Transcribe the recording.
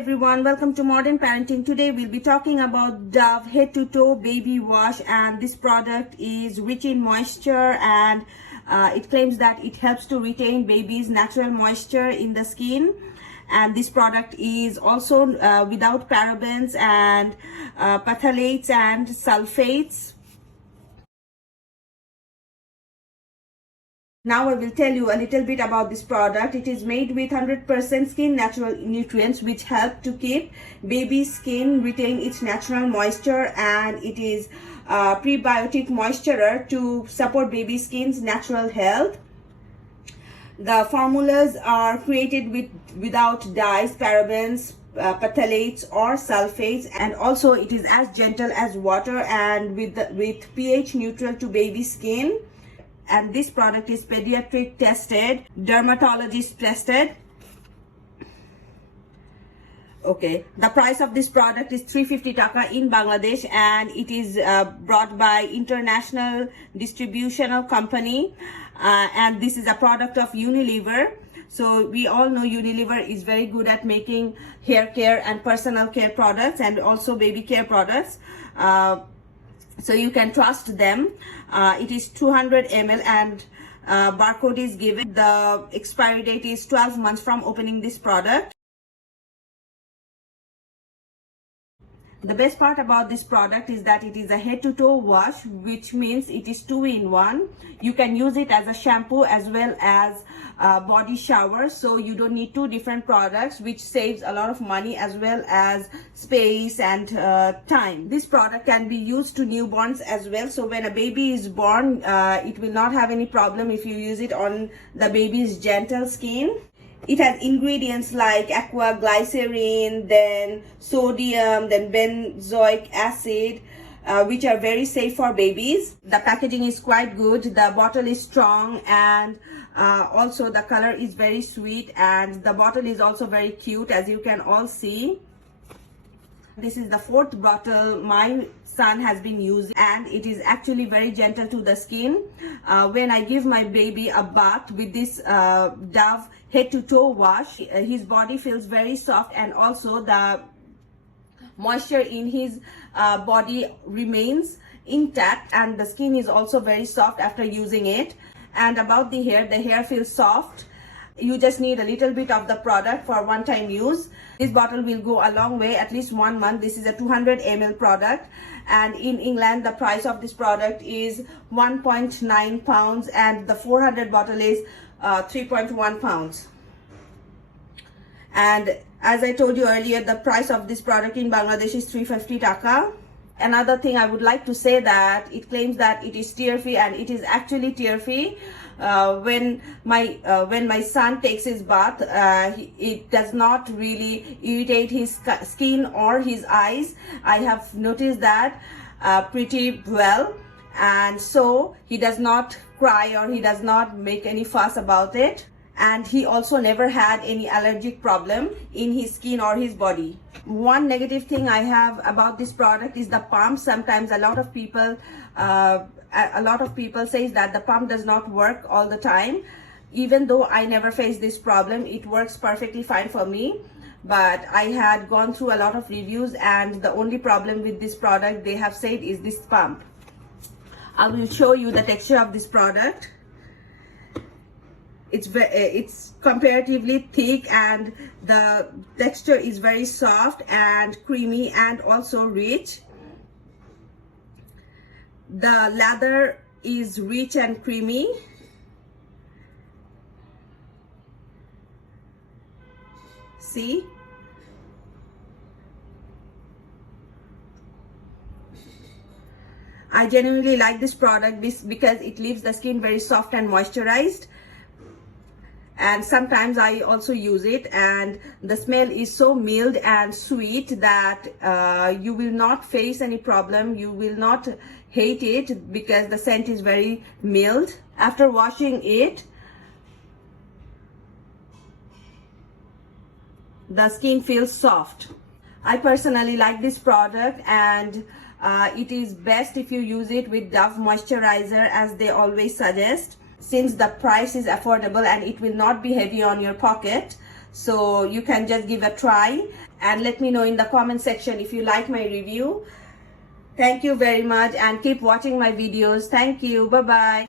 everyone, welcome to Modern Parenting. Today we'll be talking about Dove Head to Toe Baby Wash, and this product is rich in moisture, and it claims that it helps to retain baby's natural moisture in the skin. And this product is also without parabens and phthalates and sulfates. Now I will tell you a little bit about this product. It is made with 100% skin natural nutrients which help to keep baby's skin retain its natural moisture, and it is a prebiotic moisturizer to support baby skin's natural health. The formulas are created without dyes, parabens, phthalates or sulfates, and also it is as gentle as water and with pH neutral to baby skin. And this product is pediatric tested, dermatologist tested. Okay, the price of this product is 350 taka in Bangladesh, and it is brought by international distributional company, and this is a product of Unilever. So we all know Unilever is very good at making hair care and personal care products and also baby care products. So you can trust them. It is 200 ml and barcode is given. The expiry date is 12 months from opening this product. The best part about this product is that it is a head to toe wash, which means it is 2-in-1. You can use it as a shampoo as well as body shower, so you don't need two different products, which saves a lot of money as well as space and time. This product can be used to newborns as well, so when a baby is born, it will not have any problem if you use it on the baby's gentle skin. It has ingredients like aqua glycerin, then sodium, then benzoic acid, which are very safe for babies. The packaging is quite good. The bottle is strong, and also the color is very sweet, and the bottle is also very cute, as you can all see. This is the fourth bottle my son has been using, and it is actually very gentle to the skin. When I give my baby a bath with this Dove head to toe wash, his body feels very soft, and also the moisture in his body remains intact, and the skin is also very soft after using it. And about the hair feels soft. You just need a little bit of the product for one-time use. This bottle will go a long way, at least 1 month. This is a 200 ml product, and in England the price of this product is 1.9 pounds, and the 400 bottle is 3.1 pounds. And as I told you earlier, the price of this product in Bangladesh is 350 taka. Another thing I would like to say that it claims that it is tear-free, and it is actually tear-free. When my son takes his bath, it does not really irritate his skin or his eyes. I have noticed that pretty well, and so he does not cry or he does not make any fuss about it. And he also never had any allergic problem in his skin or his body. One negative thing I have about this product is the pump. Sometimes a lot of people says that the pump does not work all the time. Even though I never faced this problem, it works perfectly fine for me. But I had gone through a lot of reviews, and the only problem with this product they have said is this pump. I will show you the texture of this product. It's comparatively thick, and the texture is very soft and creamy and also rich. The lather is rich and creamy. See? I genuinely like this product because it leaves the skin very soft and moisturized. And sometimes I also use it, and the smell is so mild and sweet that you will not face any problem. You will not hate it because the scent is very mild. After washing it, the skin feels soft. I personally like this product, and it is best if you use it with Dove moisturizer, as they always suggest. Since the price is affordable and it will not be heavy on your pocket, So you can just give a try and let me know in the comment section if you like my review. Thank you very much and keep watching my videos. Thank you. Bye bye.